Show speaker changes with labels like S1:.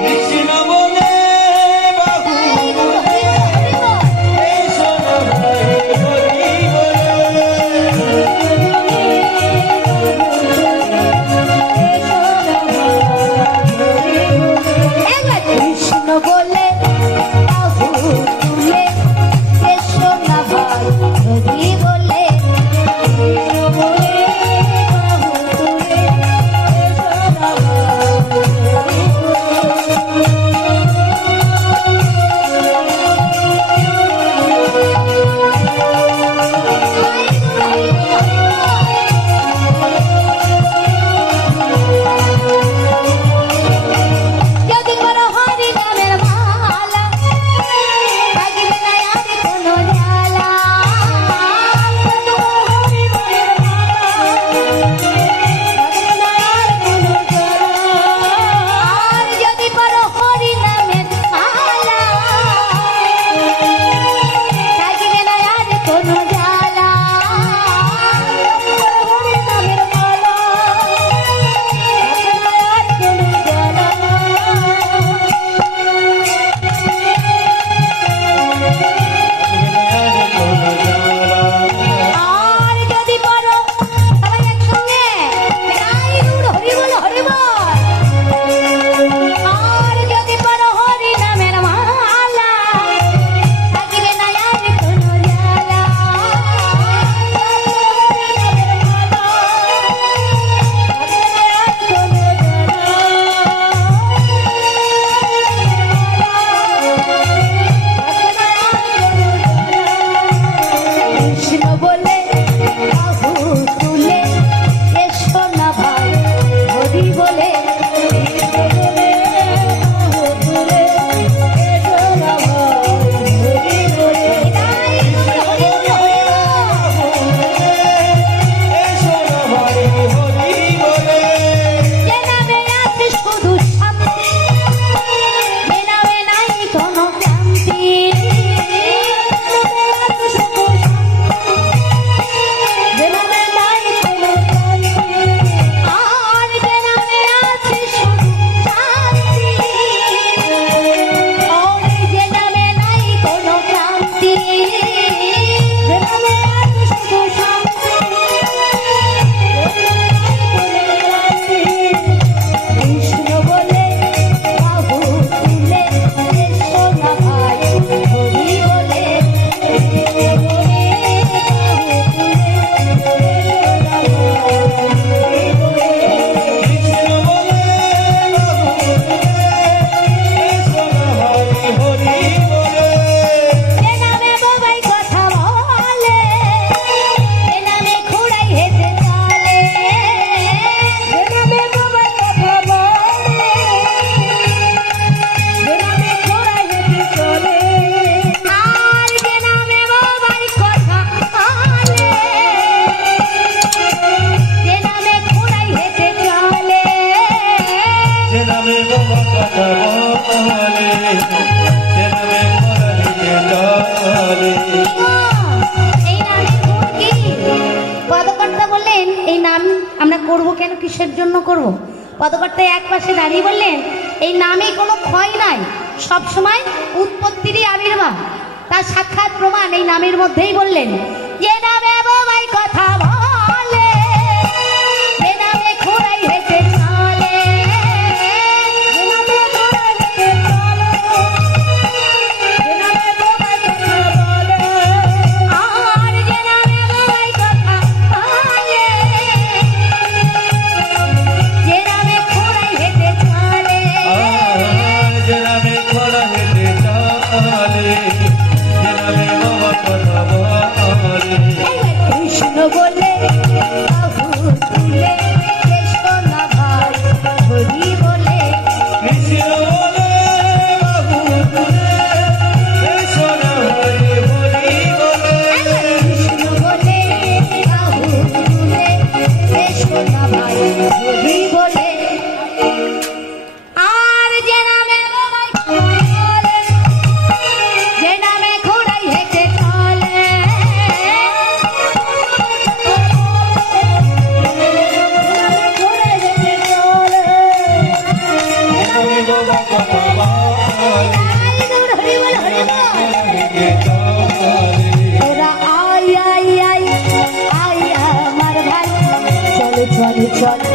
S1: It's করব কেন? কিসের জন্য করব। পদকর্তা এক পাশে দাঁড়িয়ে বললেন, এই নামে কোনো ক্ষয় নাই। সবসময় উৎপত্তিরই আবির্ভাব। তার সাক্ষাৎ প্রমাণ এই নামের মধ্যেই বললেন যে নামে কথা you.
S2: try